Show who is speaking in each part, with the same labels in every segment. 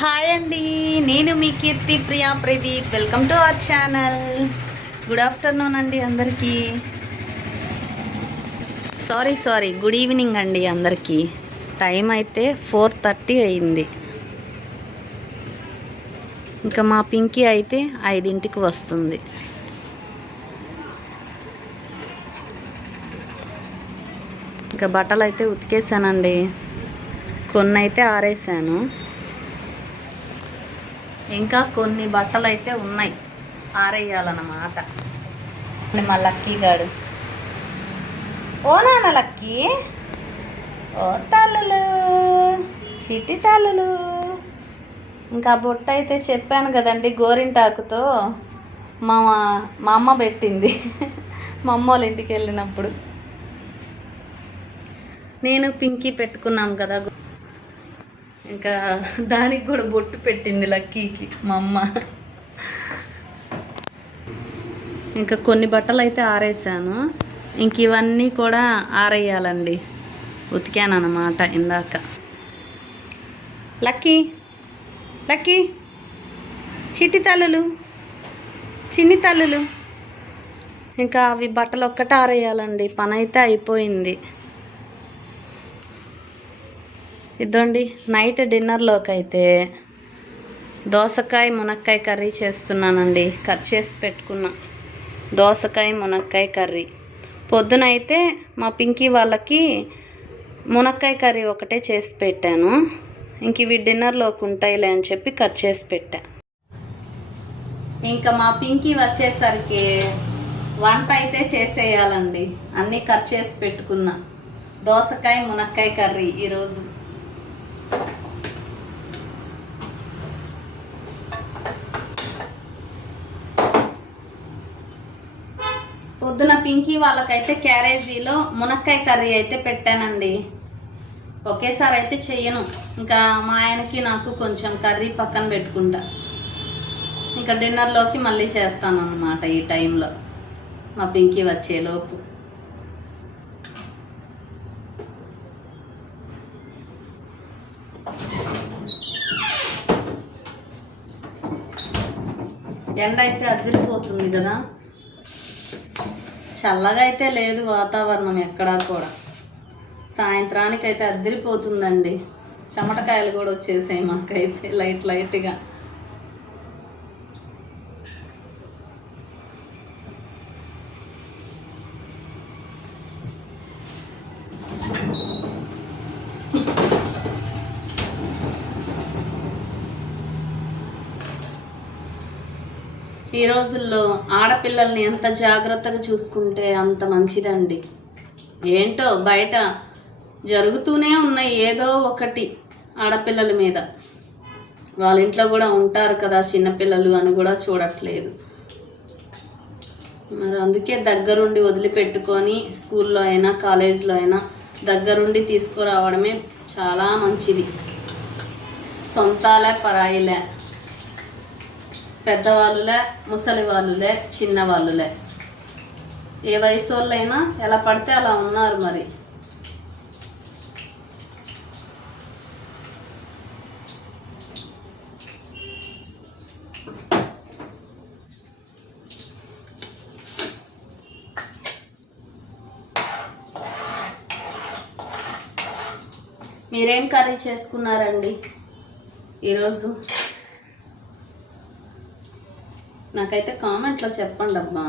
Speaker 1: Hi అండి నేను మీ Keerthi Priya Pradeep. Welcome to our channel good afternoon అండి అందరికీ. సారీ సారీ గుడ్ ఈవినింగ్ అండి అందరికీ. టైం అయితే ఫోర్ థర్టీ అయింది. ఇంకా మా పింకీ అయితే ఐదింటికి వస్తుంది. ఇంకా బట్టలు అయితే ఉతికేసానండి కొన్ని అయితే ఆరేసాను. ఇంకా కొన్ని బట్టలు అయితే ఉన్నాయి. ఆరేయాలన్నమాట. మా లక్కీ గాడు. ఓ నాన్న లక్కీ. ఓ తల్లులు. చిటి తల్లులు. ఇంకా బొట్ట అయితే చెప్పాను కదండి గోరింటాకుతో. మా మా అమ్మ పెట్టింది. మా అమ్మ వాళ్ళ ఇంటికి వెళ్ళినప్పుడు. నేను పింకీ పెట్టుకున్నాం కదా ఇంకా దానికి కూడా బొట్టు పెట్టింది లక్కీకి మా అమ్మ. ఇంకా కొన్ని బట్టలు అయితే ఆరేసాను. ఇంక ఇవన్నీ కూడా ఆరేయాలండి. ఉతికాను అన్నమాట ఇందాక. లక్కీ లక్కీ చిట్టి తలలు చిన్ని తల్లులు. ఇంకా అవి బట్టలు ఒక్కటే ఆరేయాలండి. పని అయితే అయిపోయింది. ఇదండి నైట్ డిన్నర్లోకి అయితే దోసకాయ మునక్కాయ కర్రీ చేస్తున్నానండి. కట్ చేసి పెట్టుకున్నా. దోసకాయ మునక్కాయ కర్రీ. పొద్దున అయితే మా పింకీ వాళ్ళకి మునక్కాయ కర్రీ ఒకటే చేసి పెట్టాను. ఇంక ఇవి డిన్నర్లోకి ఉంటాయిలే అని చెప్పి కట్ చేసి పెట్టా. ఇంకా మా పింకీ వచ్చేసరికి వంట అయితే చేసేయాలండి. అన్నీ కట్ చేసి పెట్టుకున్నా. దోసకాయ మునక్కాయ కర్రీ ఈరోజు. పొద్దున పింకీ వాళ్ళకైతే క్యారేజీలో మునక్కాయ కర్రీ అయితే పెట్టానండి. ఒకేసారి అయితే చెయ్యను. ఇంకా మా ఆయనకి నాకు కొంచెం కర్రీ పక్కన పెట్టుకుంటా. ఇంకా డిన్నర్లోకి మళ్ళీ చేస్తాను అనమాట ఈ టైంలో. మా పింకీ వచ్చేలోపు. ఎండ అయితే అదిరిపోతుంది కదా? చల్లగా అయితే లేదు వాతావరణం ఎక్కడా కూడా. సాయంత్రానికి అయితే అద్దరిపోతుందండి. చెమటకాయలు కూడా వచ్చేసాయి మాకైతే లైట్ లైట్గా. ఈ రోజుల్లో ఆడపిల్లల్ని ఎంత జాగ్రత్తగా చూసుకుంటే అంత మంచిదండి. ఏంటో బయట జరుగుతూనే ఉన్నాయి ఏదో ఒకటి ఆడపిల్లల మీద. వాళ్ళ ఇంట్లో కూడా ఉంటారు కదా చిన్నపిల్లలు అని కూడా చూడట్లేదు. మరి అందుకే దగ్గరుండి వదిలిపెట్టుకొని స్కూల్లో అయినా కాలేజీలో అయినా దగ్గరుండి తీసుకురావడమే చాలా మంచిది. సొంతాలే పరాయిలే. పెద్దవాళ్ళులే ముసలి వాళ్ళులే చిన్నవాళ్ళులే ఏ వయసు వాళ్ళైనా ఎలా పడితే అలా ఉన్నారు మరి. మీరేం కర్రీ చేసుకున్నారండి ఈరోజు? నాకైతే కామెంట్లో చెప్పండి అబ్బా.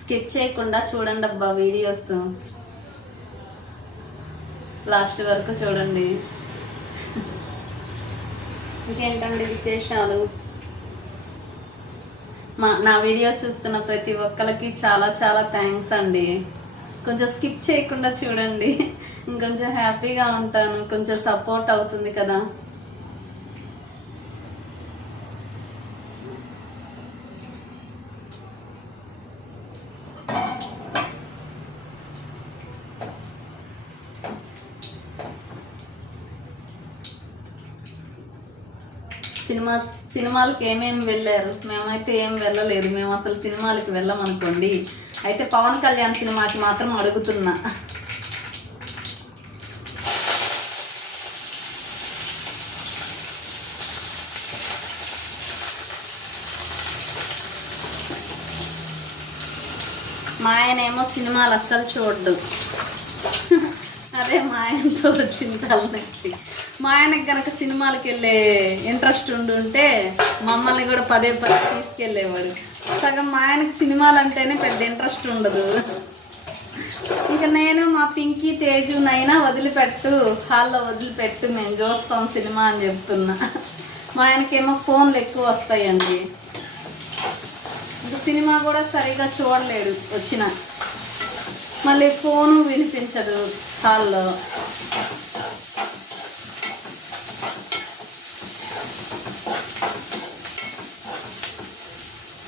Speaker 1: స్కిప్ చేయకుండా చూడండి అబ్బా వీడియోస్. లాస్ట్ వరకు చూడండి. ఇంకేంటండి విశేషాలు? మా నా వీడియో చూస్తున్న ప్రతి ఒక్కరికి చాలా చాలా థ్యాంక్స్ అండి. కొంచెం స్కిప్ చేయకుండా చూడండి. ఇంకొంచెం హ్యాపీగా ఉంటాను. కొంచెం సపోర్ట్ అవుతుంది కదా. సినిమా సినిమాలకి ఏమేమి వెళ్ళారు? మేమైతే ఏం వెళ్ళలేదు. మేము అసలు సినిమాలకి వెళ్ళమనుకోండి. అయితే పవన్ కళ్యాణ్ సినిమాకి మాత్రం అడుగుతున్నా. మా ఆయన ఏమో సినిమాలు అస్సలు చూడ్డు. అదే మా ఆయనతో వచ్చింది తలనొప్పి మా ఆయనకి కనుక సినిమాలకు వెళ్ళే ఇంట్రెస్ట్ ఉండుంటే మమ్మల్ని కూడా పదే పదే తీసుకెళ్ళేవాడు. సగం మా ఆయనకి సినిమాలు అంటేనే పెద్ద ఇంట్రెస్ట్ ఉండదు. ఇక నేను మా పింకీ తేజు నైనా వదిలిపెట్టు హాల్లో వదిలిపెట్టు మేము చూస్తాం సినిమా అని చెప్తున్నా. మా ఆయనకేమో ఫోన్లు ఎక్కువ వస్తాయండి. ఇంకా సినిమా కూడా సరిగా చూడలేడు వచ్చిన. మళ్ళీ ఫోను వినిపించదు హాల్లో.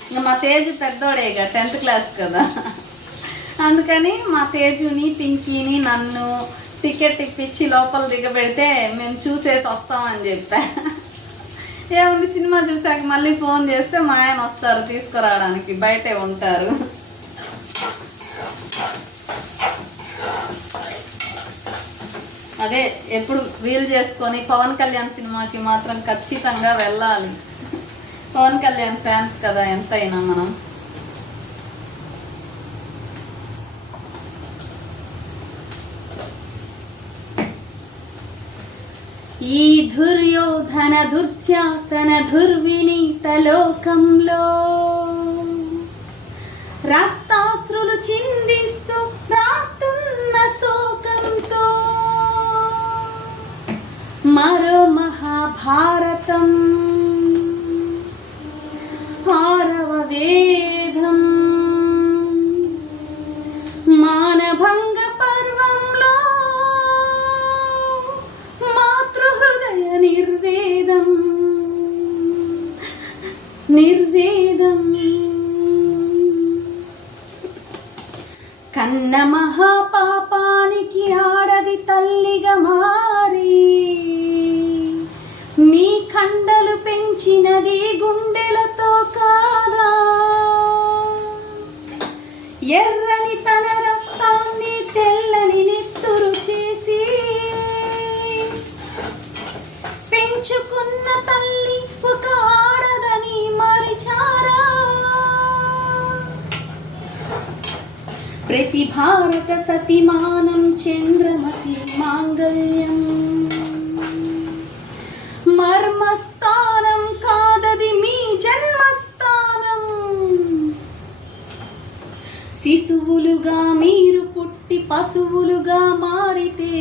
Speaker 1: ఇంకా మా తేజు పెద్దోడే ఇక టెన్త్ క్లాస్ కదా. అందుకని మా తేజుని పింకీని నన్ను టికెట్ ఇప్పించి లోపల దిగబెడితే మేము చూసేసి వస్తామని చెప్పా. ఏముంది సినిమా చూసాక మళ్ళీ ఫోన్ చేస్తే మా ఆయన వస్తారు తీసుకురావడానికి బయటే ఉంటారు. అదే ఎప్పుడు వీలు చేసుకొని పవన్ కళ్యాణ్ సినిమాకి మాత్రం ఖచ్చితంగా వెళ్ళాలి. పవన్ కళ్యాణ్ ఫ్యాన్స్ కదా ఎంతైనా మనం. ఈ దుర్యోధన దుర్శాసన దుర్వినీతలోకంలో రక్తాశ్రులు చిందిస్తూ రాస్తున్న శోకంతో మరో మహాభారతం వేదం మానభంగ పర్వంలో మాతృహృదయ నిర్వేదం నిర్వేదం కన్న ప్రతి భారత సతిమానం చంద్రమతి మాంగళ్యం. మర్మస్థానం కాదది మీ జన్మస్థానం. శిశువులుగా మీరు పుట్టి పశువులుగా మారితే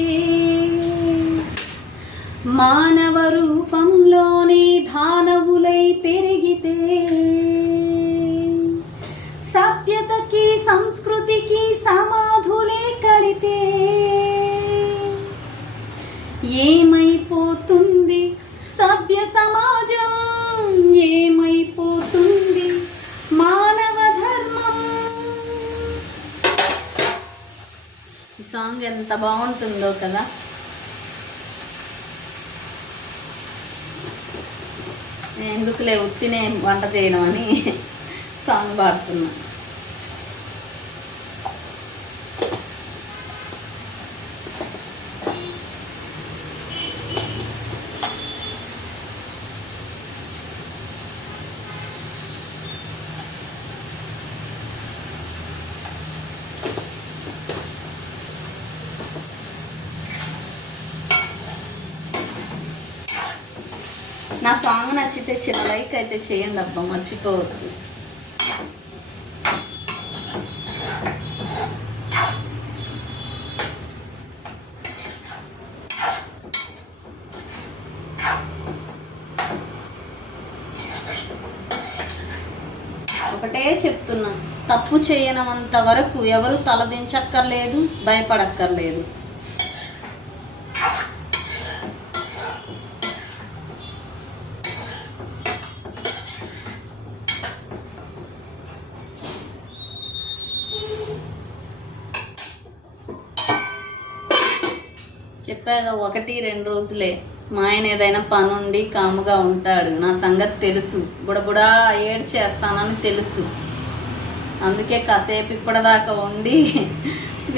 Speaker 1: మానవ రూపంలోనే దానవులై పెరిగితే ఏమైపోతుంది? సభ్య సమాజం ఏమైపోతుంది? మానవ ధర్మం. ఈ సాంగ్ ఎంత బాగుంటుందో కదా. ఎందుకులే ఉత్తినే వంట చేయడం అని సాంగ్ పాడుతున్నాను సాంగ్ నచ్చితే చిన్న లైక్ అయితే చేయండి అబ్బా మర్చిపోవద్దు. ఒకటే చెప్తున్నా తప్పు చేయనంత వరకు ఎవరు తలదించక్కర్లేదు భయపడక్కర్లేదు. చెప్పాగా ఒకటి రెండు రోజులే. మా ఆయన ఏదైనా పని ఉండి కాముగా ఉంటాడు. నా సంగతి తెలుసు. బుడబుడా ఏడ్ చేస్తానని తెలుసు. అందుకే కాసేపు ఇప్పటిదాకా ఉండి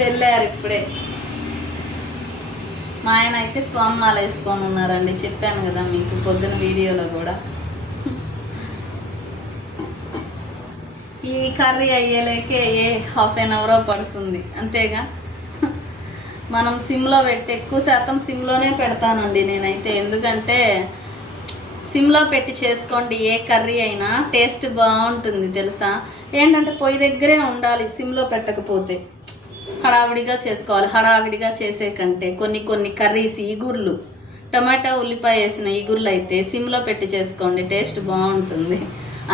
Speaker 1: వెళ్ళారు ఇప్పుడే. మా ఆయన అయితే స్వామిమాల వేసుకొని ఉన్నారండి. చెప్పాను కదా మీకు పొద్దున వీడియోలో కూడా. ఈ కర్రీ అయ్యేలేకే ఏ హాఫ్ అన్ అవర్ పడుతుంది. అంతేగా? మనం సిమ్లో పెట్టి ఎక్కువ శాతం సిమ్లోనే పెడతానండి నేనైతే. ఎందుకంటే సిమ్లో పెట్టి చేసుకోండి ఏ కర్రీ అయినా టేస్ట్ బాగుంటుంది తెలుసా? ఏంటంటే పొయ్యి దగ్గరే ఉండాలి సిమ్లో పెట్టకపోతే. హడావిడిగా చేసుకోవాలి. హడావిడిగా చేసే కంటే కొన్ని కొన్ని కర్రీస్ ఈగుర్లు టమాటా ఉల్లిపాయ వేసిన ఈగుర్లు అయితే సిమ్లో పెట్టి చేసుకోండి టేస్ట్ బాగుంటుంది.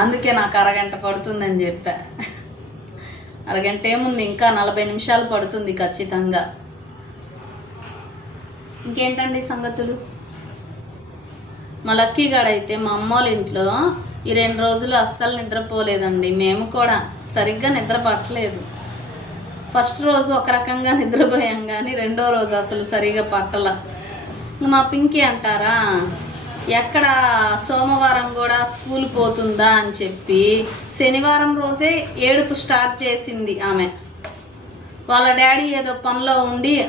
Speaker 1: అందుకే నాకు అరగంట పడుతుందని చెప్పా. అరగంట ఏముంది? ఇంకా నలభై నిమిషాలు పడుతుంది ఖచ్చితంగా. ఇంకేంటండి సంగతులు? మా లక్కీ గాడైతే మా అమ్మ వాళ్ళ ఇంట్లో ఈ రెండు రోజులు అస్సలు నిద్రపోలేదండి. మేము కూడా సరిగ్గా నిద్ర పట్టలేదు ఫస్ట్ రోజు ఒక రకంగా నిద్రపోయాం కానీ రెండో రోజు అసలు సరిగా పట్టల. మా పింకీ అంటారా ఎక్కడ సోమవారం కూడా స్కూల్ పోతుందా? అని చెప్పి శనివారం రోజే ఏడుపు స్టార్ట్ చేసింది ఆమె. వాళ్ళ డాడీ ఏదో పనిలో ఉండి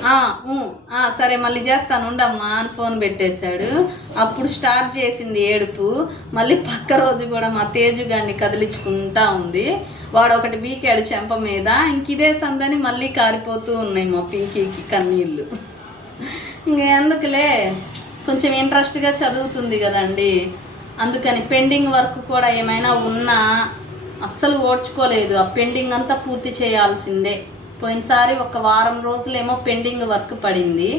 Speaker 1: "ఆ, సరే మళ్ళీ చేస్తాను ఉండమ్మా అని ఫోన్ పెట్టేశాడు. అప్పుడు స్టార్ట్ చేసింది ఏడుపు. మళ్ళీ పక్క రోజు కూడా మా తేజు గారిని కదిలించుకుంటా ఉంది. వాడు ఒకటి బీకాడు చెంప మీద ఇంక ఇదే సందని మళ్ళీ కారిపోతూ ఉన్నాయి మా పింకీకి కన్నీళ్ళు. ఇంక ఎందుకులే? కొంచెం ఇంట్రెస్ట్గా చదువుతుంది కదండి. అందుకని పెండింగ్ వర్క్ కూడా ఏమైనా ఉన్నా అస్సలు ఓడ్చుకోలేదు. ఆ పెండింగ్ అంతా పూర్తి చేయాల్సిందే. పోయినసారి ఒక వారం రోజులేమో పెండింగ్ వర్క్ పడింది.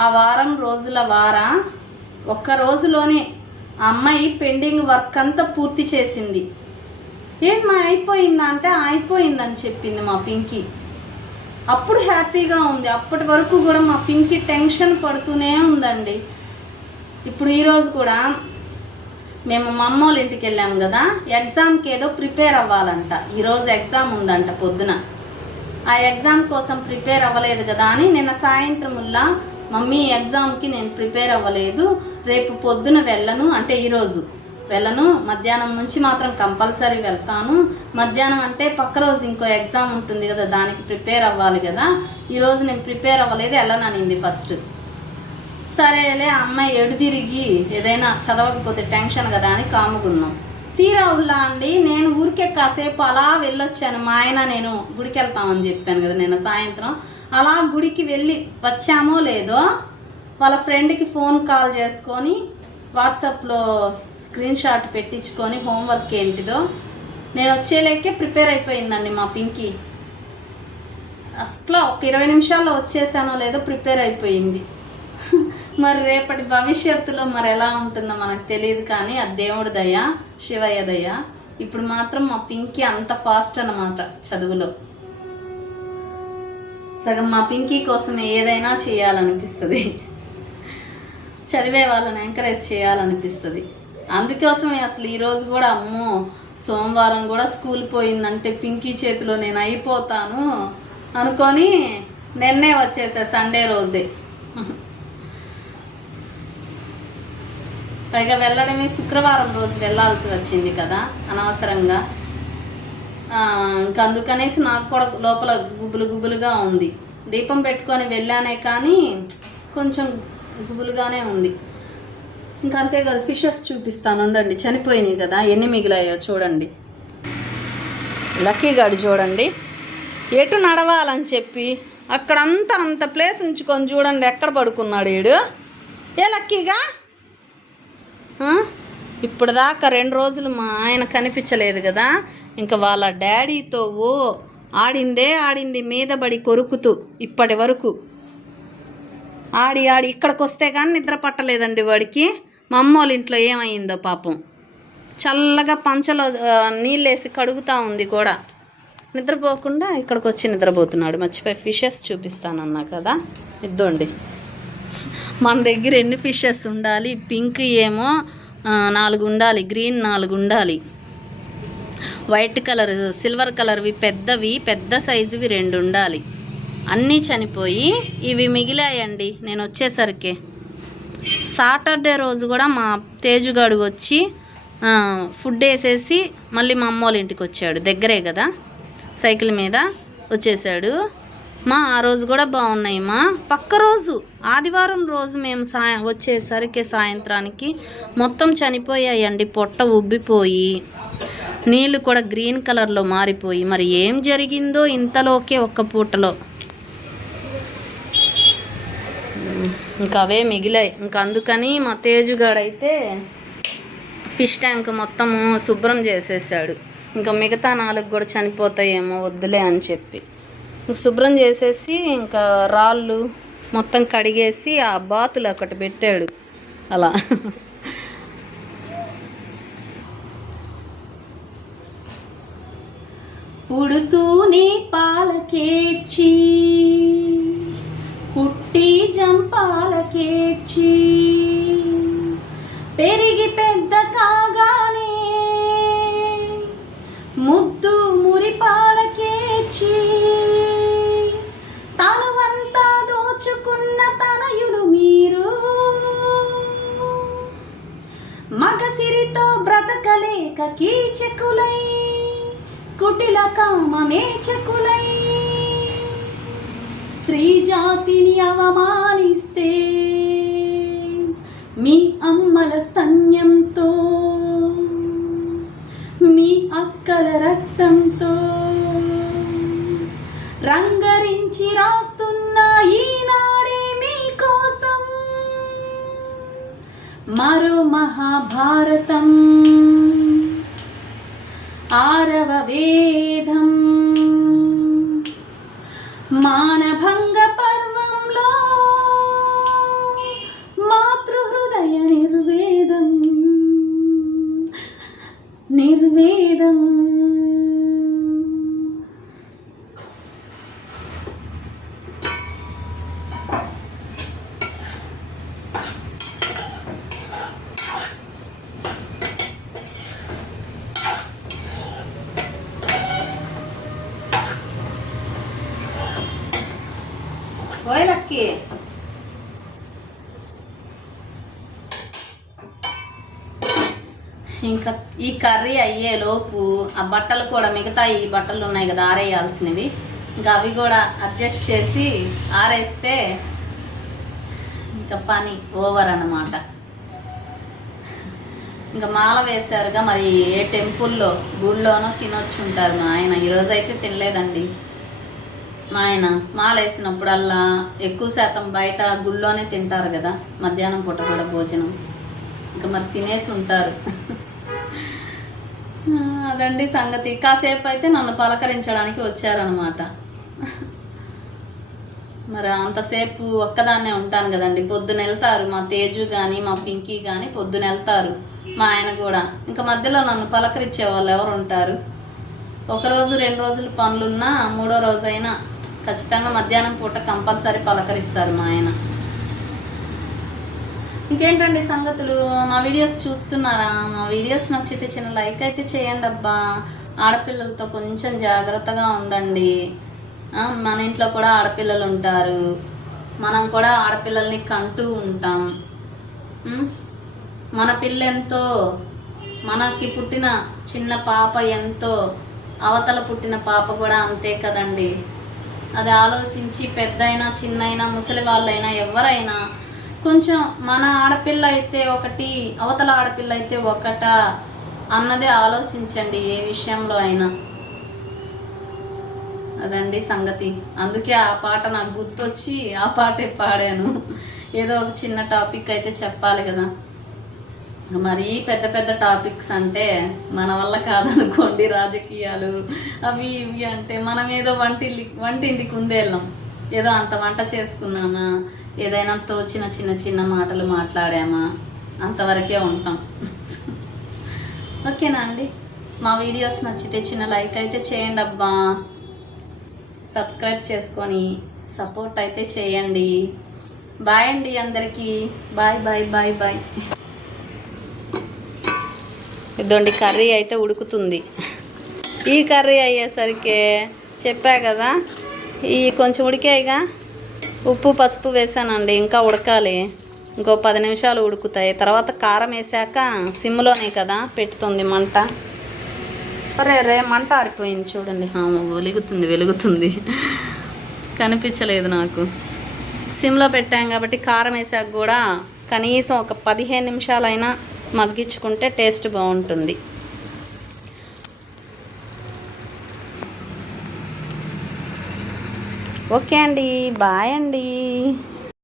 Speaker 1: ఆ వారం రోజుల వార ఒక్క రోజులోనే ఆ అమ్మాయి పెండింగ్ వర్క్ అంతా పూర్తి చేసింది. ఏది మా అయిపోయిందా అంటే అయిపోయిందని చెప్పింది మా పింకీ. అప్పుడు హ్యాపీగా ఉంది. అప్పటి వరకు కూడా మా పింకీ టెన్షన్ పడుతూనే ఉందండి. ఇప్పుడు ఈరోజు కూడా మేము మా అమ్మ వాళ్ళ ఇంటికి వెళ్ళాము కదా. ఎగ్జామ్కి ఏదో ప్రిపేర్ అవ్వాలంట. ఈరోజు ఎగ్జామ్ ఉందంట పొద్దున. ఆ ఎగ్జామ్ కోసం ప్రిపేర్ అవ్వలేదు కదా అని నిన్న సాయంత్రముల్లా మమ్మీ ఎగ్జామ్కి నేను ప్రిపేర్ అవ్వలేదు. రేపు పొద్దున వెళ్ళను అంటే ఈరోజు వెళ్ళను. మధ్యాహ్నం నుంచి మాత్రం కంపల్సరీ వెళ్తాను. మధ్యాహ్నం అంటే పక్క రోజు ఇంకో ఎగ్జామ్ ఉంటుంది కదా దానికి ప్రిపేర్ అవ్వాలి కదా. ఈరోజు నేను ప్రిపేర్ అవ్వలేదు వెళ్ళననింది ఫస్ట్. సరేలే ఆ అమ్మాయి ఎడు తిరిగి ఏదైనా చదవకపోతే టెన్షన్ కదా అని కాముకున్నాం. తీరా ఉల్లా అండి నేను ఊరికే కాసేపు అలా వెళ్ళొచ్చాను. మా ఆయన నేను గుడికి వెళ్తామని చెప్పాను కదా నేను సాయంత్రం. అలా గుడికి వెళ్ళి వచ్చామో లేదో వాళ్ళ ఫ్రెండ్కి ఫోన్ కాల్ చేసుకొని వాట్సాప్లో స్క్రీన్ షాట్ పెట్టించుకొని హోంవర్క్ ఏంటిదో. నేను వచ్చేలేకే ప్రిపేర్ అయిపోయిందండి మా పింకి. అసలు ఒక ఇరవై నిమిషాల్లో వచ్చేసానో లేదో ప్రిపేర్ అయిపోయింది. మరి రేపటి భవిష్యత్తులో మరి ఎలా ఉంటుందో మనకు తెలియదు కానీ ఆ దేవుడి దయ శివయ్య దయ ఇప్పుడు మాత్రం మా పింకీ అంత ఫాస్ట్ అన్నమాట చదువులో. సగం మా పింకీ కోసం ఏదైనా చేయాలనిపిస్తుంది. చదివే వాళ్ళని ఎంకరేజ్ చేయాలనిపిస్తుంది. అందుకోసమే అసలు ఈరోజు కూడా అమ్మో సోమవారం కూడా స్కూల్ పోయిందంటే పింకీ చేతిలో నేను అయిపోతాను అనుకొని నిన్నే వచ్చేసా సండే రోజే. పైగా వెళ్ళడమే శుక్రవారం రోజు వెళ్ళాల్సి వచ్చింది కదా అనవసరంగా. ఇంకా అందుకనేసి నాకు కూడా లోపల గుబులు గుబులుగా ఉంది. దీపం పెట్టుకొని వెళ్ళానే కానీ కొంచెం గుబులుగానే ఉంది. ఇంకా అంతే కదా ఫిషెస్ చూపిస్తాను ఉండండి. చనిపోయినాయి కదా ఎన్ని మిగిలాయో చూడండి. లక్కీ గాడి చూడండి. ఎటు నడవాలని చెప్పి అక్కడంతా అంత ప్లేస్ ఉంచుకొని చూడండి ఎక్కడ పడుకున్నాడు వీడు ఏ లక్కీగా? ఇప్పుడు దాకా రెండు రోజులు మా ఆయన కనిపించలేదు కదా. ఇంకా వాళ్ళ డాడీతో ఓ ఆడిందే ఆడింది మీద పడి కొరుకుతూ ఇప్పటి వరకు. ఆడి ఆడి ఇక్కడికి వస్తే కానీ నిద్ర పట్టలేదండి వాడికి. మా అమ్మ వాళ్ళ ఇంట్లో ఏమైందో పాపం. చల్లగా పంచలో నీళ్ళేసి కడుగుతా ఉంది కూడా. నిద్రపోకుండా ఇక్కడికి వచ్చి నిద్రపోతున్నాడు. మర్చిపోయి ఫిషెస్ చూపిస్తానన్నా కదా. ఇద్దండి. మన దగ్గర ఎన్ని ఫిషెస్ ఉండాలి? పింక్ ఏమో నాలుగు ఉండాలి. గ్రీన్ నాలుగు ఉండాలి. వైట్ కలర్ సిల్వర్ కలర్వి పెద్దవి పెద్ద సైజువి రెండు ఉండాలి. అన్నీ చనిపోయి ఇవి మిగిలాయండి. నేను వచ్చేసరికి సాటర్డే రోజు కూడా మా తేజుగాడు వచ్చి ఫుడ్ వేసేసి మళ్ళీ మా అమ్మ వాళ్ళ ఇంటికి వచ్చాడు. దగ్గరే కదా సైకిల్ మీద వచ్చేసాడు. మా ఆ రోజు కూడా బాగున్నాయి మా. పక్క రోజు ఆదివారం రోజు మేము సాయం వచ్చేసరికి సాయంత్రానికి మొత్తం చనిపోయాయండి పొట్ట ఉబ్బిపోయి. నీళ్ళు కూడా గ్రీన్ కలర్లో మారిపోయి. మరి ఏం జరిగిందో ఇంతలోకే ఒక్క పూటలో. ఇంకా అవే మిగిలాయి. ఇంకా అందుకని మా తేజుగాడైతే ఫిష్ ట్యాంక్ మొత్తము శుభ్రం చేసేసాడు. ఇంకా మిగతా నాలుగు కూడా చనిపోతాయేమో వద్దులే అని చెప్పి. శుభ్రం చేసేసి ఇంకా రాళ్ళు మొత్తం కడిగేసి ఆ బాతులు ఒకటి పెట్టాడు. అలా. పుడుతూనే పాలకేడ్చి పుట్టి జంపాలకేడ్చి పెరిగి పెద్ద మరో మహాభారతం. ఆరవ వే ఓయ్ లక్కీ ఇంకా ఈ కర్రీ అయ్యే లోపు ఆ బట్టలు కూడా మిగతా ఈ బట్టలు ఉన్నాయి కదా ఆరేయాల్సినవి. ఇంకా అవి కూడా అడ్జస్ట్ చేసి ఆరేస్తే ఇంకా పని ఓవర్ అన్నమాట. ఇంకా మాల వేశారుగా మరి ఏ టెంపుల్లో గుళ్ళోనో తినొచ్చుంటారు మా ఆయన. ఈరోజైతే తినలేదండి. నాయన ఆయన మాల వేసినప్పుడల్లా ఎక్కువ శాతం బయట గుళ్ళోనే తింటారు కదా మధ్యాహ్నం పూట కూడా భోజనం. ఇంకా మరి తినేసి ఉంటారు. అదండి సంగతి. కాసేపు అయితే నన్ను పలకరించడానికి వచ్చారనమాట మరి అంతసేపు ఒక్కదాన్నే ఉంటాను కదండి. పొద్దున వెళ్తారు మా తేజు కానీ మా పింకీ కానీ పొద్దున వెళ్తారు మా ఆయన కూడా. ఇంకా మధ్యలో నన్ను పలకరించే వాళ్ళు ఎవరు ఉంటారు ఒకరోజు రెండు రోజులు పనులున్నా మూడో రోజైనా ఖచ్చితంగా మధ్యాహ్నం పూట కంపల్సరీ పలకరిస్తారు మా ఆయన. ఇంకేంటండి సంగతులు? మా వీడియోస్ చూస్తున్నారా? మా వీడియోస్ నచ్చితే చిన్న లైక్ అయితే చేయండి అబ్బా. ఆడపిల్లలతో కొంచెం జాగ్రత్తగా ఉండండి. మన ఇంట్లో కూడా ఆడపిల్లలు ఉంటారు. మనం కూడా ఆడపిల్లల్ని కంటూ ఉంటాం. మన పిల్ల ఎంతో మనకి పుట్టిన చిన్న పాప ఎంతో అవతల పుట్టిన పాప కూడా అంతే కదండి. అది ఆలోచించి పెద్దయినా చిన్నైనా ముసలి వాళ్ళైనా ఎవరైనా కొంచెం మన ఆడపిల్ల అయితే ఒకటి అవతల ఆడపిల్ల అయితే ఒకట అన్నదే ఆలోచించండి ఏ విషయంలో అయినా. అదండి సంగతి. అందుకే ఆ పాట నాకు గుర్తొచ్చి ఆ పాటే పాడాను. ఏదో ఒక చిన్న టాపిక్ అయితే చెప్పాలి కదా. మరీ పెద్ద పెద్ద టాపిక్స్ అంటే మన వల్ల కాదనుకోండి రాజకీయాలు. అవి ఇవి అంటే మనం ఏదో వంటిల్లి వంటింటికి ఉందేళ్ళం. ఏదో అంత వంట చేసుకున్నామా? ఏదైనా తోచిన చిన్న చిన్న మాటలు మాట్లాడామా? అంతవరకే ఉంటాం. ఓకేనా అండి? మా వీడియోస్ నచ్చితే చిన్న లైక్ అయితే చేయండి అబ్బా. సబ్స్క్రైబ్ చేసుకొని సపోర్ట్ అయితే చేయండి. బాయ్ అండి అందరికీ. Bye bye bye bye. ఇదండి కర్రీ అయితే ఉడుకుతుంది. ఈ కర్రీ అయ్యేసరికి చెప్పా కదా ఈ కొంచెం ఉడికాయిగా ఉప్పు పసుపు వేసానండి ఇంకా ఉడకాలి. ఇంకో పది నిమిషాలు ఉడుకుతాయి. తర్వాత కారం వేసాక సిమ్లోనే కదా పెట్టుతుంది మంట. రే రే మంట ఆరిపోయింది చూడండి. వెలుగుతుంది వెలుగుతుంది. కనిపించలేదు నాకు. సిమ్లో పెట్టాం కాబట్టి కారం వేసాక కూడా కనీసం ఒక పదిహేను నిమిషాలైనా మగ్గించుకుంటే టేస్ట్ బాగుంటుంది. ఓకే అండి బాయ్ అండి.